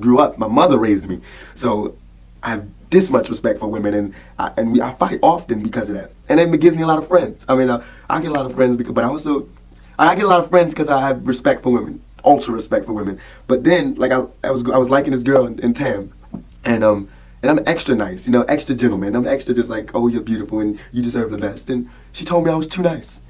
grew up. My mother raised me, so I have this much respect for women, and I fight often because of that. And it gives me a lot of friends. I mean, I get a lot of friends because, but I get a lot of friends because I have respect for women, ultra respect for women. But then, like I was liking this girl in Tam, and I'm extra nice, you know, extra gentleman. I'm extra just like, oh, you're beautiful and you deserve the best. And she told me I was too nice.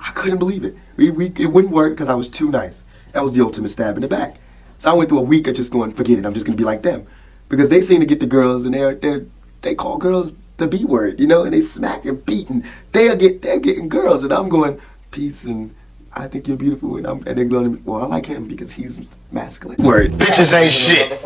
I couldn't believe it. It wouldn't work because I was too nice. That was the ultimate stab in the back. So I went through a week of just going, forget it, I'm just gonna be like them. Because they seem to get the girls and they call girls the B word, you know, and they smack and beat and they're getting girls and I'm going, peace and I think you're beautiful and they're going, well, I like him because he's masculine. Word. Bitches ain't shit.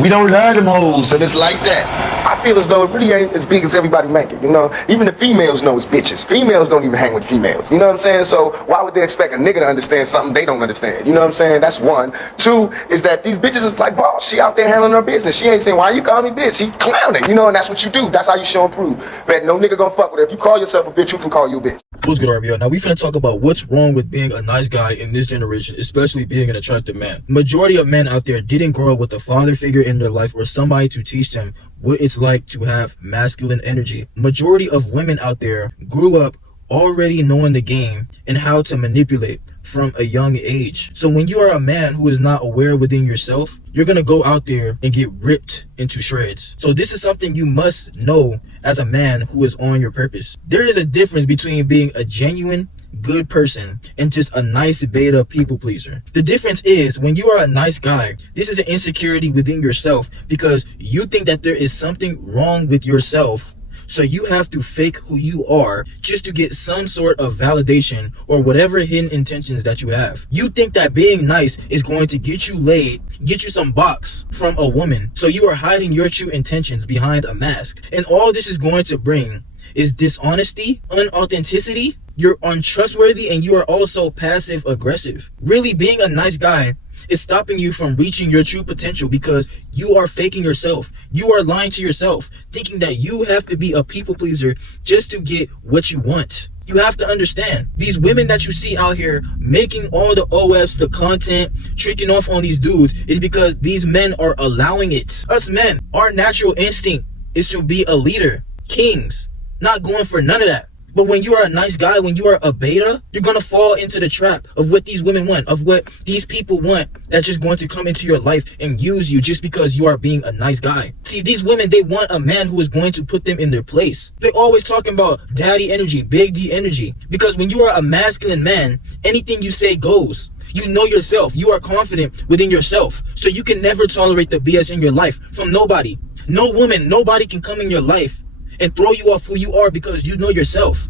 We don't learn them hoes, and it's like that. I feel as though it really ain't as big as everybody make it, you know? Even the females know it's bitches. Females don't even hang with females, you know what I'm saying? So why would they expect a nigga to understand something they don't understand? You know what I'm saying? That's one. Two is that these bitches is like, boss, she out there handling her business. She ain't saying, why you call me bitch? She clowning, you know, and that's what you do. That's how you show and prove. But no nigga gonna fuck with her. If you call yourself a bitch, you can call you a bitch. What's good, RBO? Now we finna talk about what's wrong with being a nice guy in this generation, especially being an attractive man. Majority of men out there didn't grow up with a father figure in their life or somebody to teach them what it's like to have masculine energy. Majority of women out there grew up already knowing the game and how to manipulate from a young age. So when you are a man who is not aware within yourself, you're gonna go out there and get ripped into shreds. So this is something you must know as a man who is on your purpose. There is a difference between being a genuine good person and just a nice beta people pleaser. The difference is when you are a nice guy, this is an insecurity within yourself because you think that there is something wrong with yourself. So you have to fake who you are just to get some sort of validation or whatever hidden intentions that you have. You think that being nice is going to get you laid, get you some box from a woman. So you are hiding your true intentions behind a mask. And all this is going to bring is dishonesty, unauthenticity. You're untrustworthy and you are also passive aggressive. Really being a nice guy is stopping you from reaching your true potential because you are faking yourself. You are lying to yourself, thinking that you have to be a people pleaser just to get what you want. You have to understand, these women that you see out here making all the OFs, the content, tricking off on these dudes is because these men are allowing it. Us men, our natural instinct is to be a leader, kings, not going for none of that. But when you are a nice guy, when you are a beta, you're going to fall into the trap of what these women want, of what these people want, that's just going to come into your life and use you just because you are being a nice guy. See, these women, they want a man who is going to put them in their place. They're always talking about daddy energy, big D energy, because when you are a masculine man, anything you say goes. You know yourself. You are confident within yourself. So you can never tolerate the BS in your life from nobody. No woman, nobody can come in your life and throw you off who you are because you know yourself.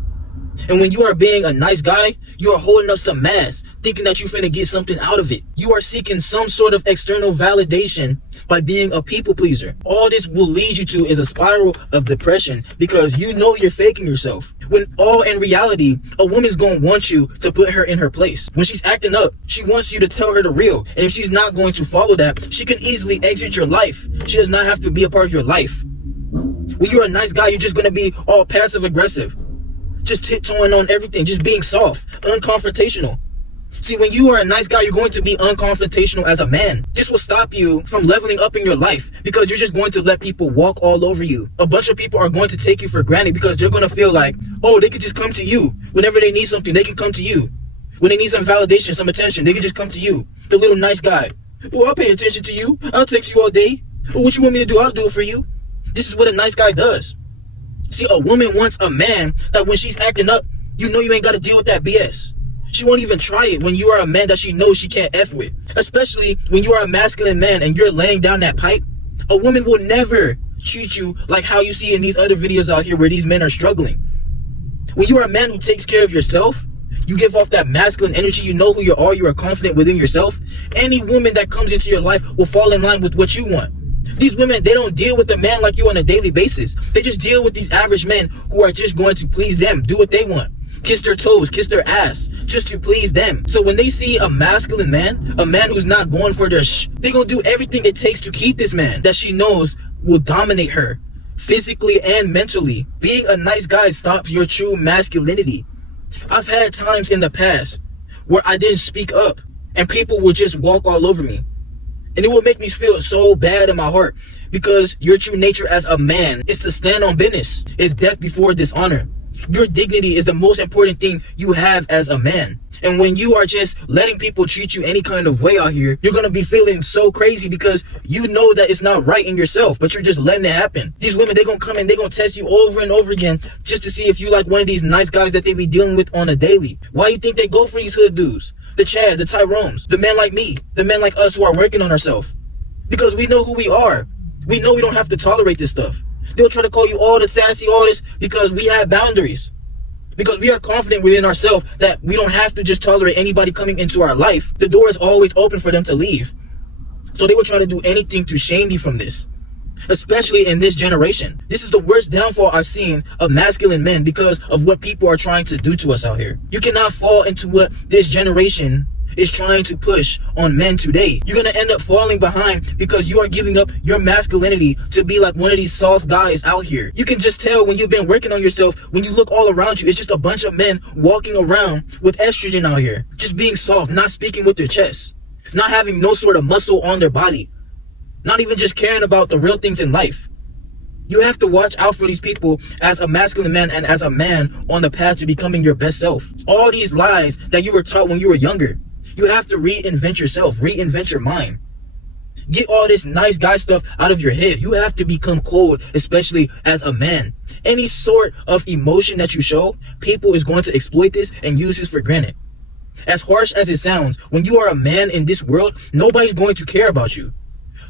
And when you are being a nice guy, you are holding up some mask, thinking that you're finna get something out of it. You are seeking some sort of external validation by being a people pleaser. All this will lead you to is a spiral of depression because you know you're faking yourself. When all in reality, a woman's gonna want you to put her in her place. When she's acting up, she wants you to tell her the real. And if she's not going to follow that, she can easily exit your life. She does not have to be a part of your life. When you're a nice guy, you're just gonna be all passive aggressive. Just tiptoeing on everything, just being soft, unconfrontational. See, when you are a nice guy, you're going to be unconfrontational as a man. This will stop you from leveling up in your life because you're just going to let people walk all over you. A bunch of people are going to take you for granted because they're going to feel like, oh, they could just come to you. Whenever they need something, they can come to you. When they need some validation, some attention, they can just come to you. The little nice guy. Well, I'll pay attention to you. I'll text you all day. What you want me to do, I'll do it for you. This is what a nice guy does. See, a woman wants a man that when she's acting up, you know you ain't got to deal with that BS. She won't even try it when you are a man that she knows she can't F with. Especially when you are a masculine man and you're laying down that pipe. A woman will never treat you like how you see in these other videos out here where these men are struggling. When you are a man who takes care of yourself, you give off that masculine energy, you know who you are confident within yourself. Any woman that comes into your life will fall in line with what you want. These women, they don't deal with a man like you on a daily basis. They just deal with these average men who are just going to please them, do what they want. Kiss their toes, kiss their ass, just to please them. So when they see a masculine man, a man who's not going for their they gonna do everything it takes to keep this man that she knows will dominate her, physically and mentally. Being a nice guy stops your true masculinity. I've had times in the past where I didn't speak up and people would just walk all over me. And it will make me feel so bad in my heart, because your true nature as a man is to stand on business. It's death before dishonor. Your dignity is the most important thing you have as a man. And when you are just letting people treat you any kind of way out here, you're going to be feeling so crazy because you know that it's not right in yourself, but you're just letting it happen. These women, they're going to come and they're going to test you over and over again just to see if you like one of these nice guys that they be dealing with on a daily. Why you think they go for these hood dudes? The Chads, the Tyrones, the men like me, the men like us who are working on ourselves. Because we know who we are. We know we don't have to tolerate this stuff. They'll try to call you all the sassy, all this, because we have boundaries. Because we are confident within ourselves that we don't have to just tolerate anybody coming into our life. The door is always open for them to leave. So they will try to do anything to shame you from this. Especially in this generation. This is the worst downfall I've seen of masculine men because of what people are trying to do to us out here. You cannot fall into what this generation is trying to push on men today. You're gonna end up falling behind because you are giving up your masculinity to be like one of these soft guys out here. You can just tell when you've been working on yourself. When you look all around you, it's just a bunch of men walking around with estrogen out here, just being soft, not speaking with their chest, not having no sort of muscle on their body, not even just caring about the real things in life. You have to watch out for these people as a masculine man and as a man on the path to becoming your best self. All these lies that you were taught when you were younger, you have to reinvent yourself, reinvent your mind. Get all this nice guy stuff out of your head. You have to become cold, especially as a man. Any sort of emotion that you show, people is going to exploit this and use this for granted. As harsh as it sounds, when you are a man in this world, nobody's going to care about you.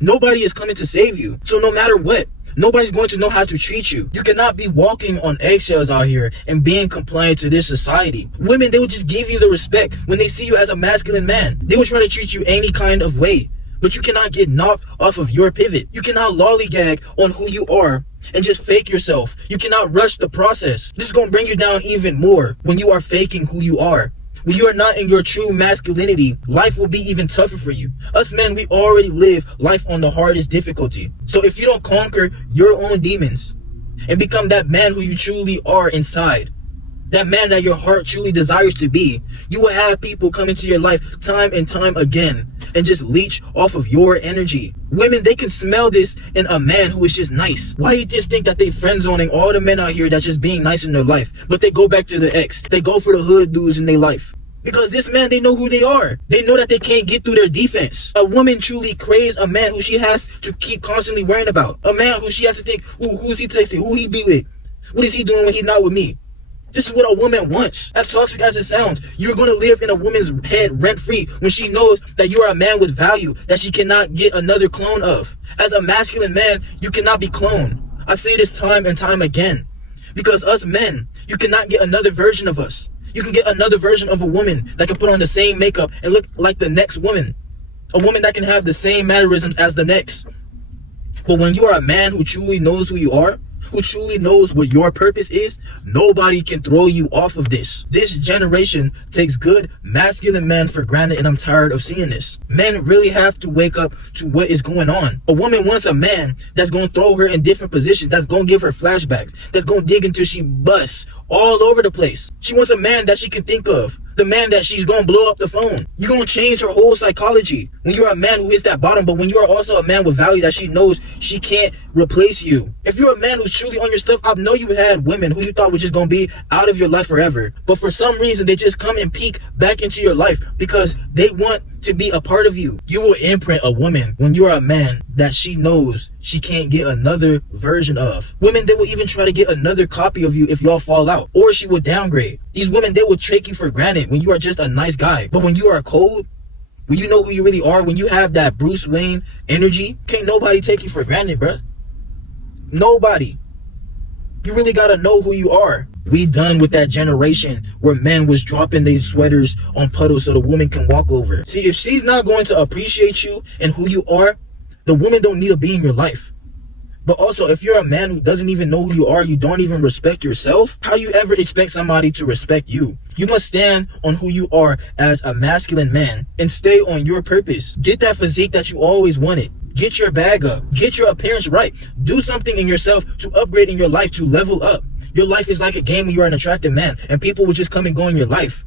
Nobody is coming to save you. So no matter what, nobody's going to know how to treat you. You cannot be walking on eggshells out here and being compliant to this society. Women, they will just give you the respect when they see you as a masculine man. They will try to treat you any kind of way. But you cannot get knocked off of your pivot. You cannot lollygag on who you are and just fake yourself. You cannot rush the process. This is going to bring you down even more when you are faking who you are. When you are not in your true masculinity, life will be even tougher for you. Us men, we already live life on the hardest difficulty. So if you don't conquer your own demons and become that man who you truly are inside, that man that your heart truly desires to be, you will have people come into your life time and time again and just leech off of your energy. Women, they can smell this in a man who is just nice. Why do you just think that they friend zoning all the men out here that's just being nice in their life, but they go back to their ex? They go for the hood dudes in their life. Because this man, they know who they are. They know that they can't get through their defense. A woman truly craves a man who she has to keep constantly worrying about. A man who she has to think, who's he texting? Who he be with? What is he doing when he's not with me? This is what a woman wants. As toxic as it sounds, you're going to live in a woman's head rent-free when she knows that you are a man with value that she cannot get another clone of. As a masculine man, you cannot be cloned. I say this time and time again. Because us men, you cannot get another version of us. You can get another version of a woman that can put on the same makeup and look like the next woman. A woman that can have the same mannerisms as the next. But when you are a man who truly knows who you are, who truly knows what your purpose is, nobody can throw you off of this. This generation takes good masculine men for granted, and I'm tired of seeing this. Men really have to wake up to what is going on. A woman wants a man that's going to throw her in different positions, that's going to give her flashbacks, that's going to dig until she busts all over the place. She wants a man that she can think of. The man that she's gonna blow up the phone. You're gonna change her whole psychology when you're a man who hits that bottom, but when you are also a man with value that she knows she can't replace you. If you're a man who's truly on your stuff, I know you had women who you thought were just gonna be out of your life forever, but for some reason they just come and peek back into your life because they want to be a part of you. You will imprint a woman when you're a man that she knows she can't get another version of. Women, they will even try to get another copy of you if y'all fall out, or she will downgrade. These women, they will take you for granted when you are just a nice guy. But when you are cold, when you know who you really are, when you have that Bruce Wayne energy, can't nobody take you for granted, bruh. Nobody. You really gotta know who you are. We done with that generation where men was dropping their sweaters on puddles so the woman can walk over. See, if she's not going to appreciate you and who you are, the woman don't need to be in your life. But also, if you're a man who doesn't even know who you are, you don't even respect yourself, how you ever expect somebody to respect you? You must stand on who you are as a masculine man and stay on your purpose. Get that physique that you always wanted. Get your bag up. Get your appearance right. Do something in yourself to upgrade in your life, to level up. Your life is like a game when you're an attractive man and people will just come and go in your life.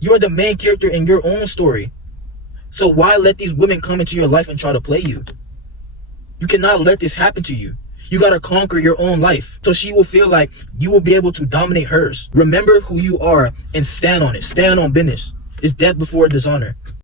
You are the main character in your own story. So why let these women come into your life and try to play you? You cannot let this happen to you. You gotta conquer your own life so she will feel like you will be able to dominate hers. Remember who you are and stand on it. Stand on business. It's death before dishonor.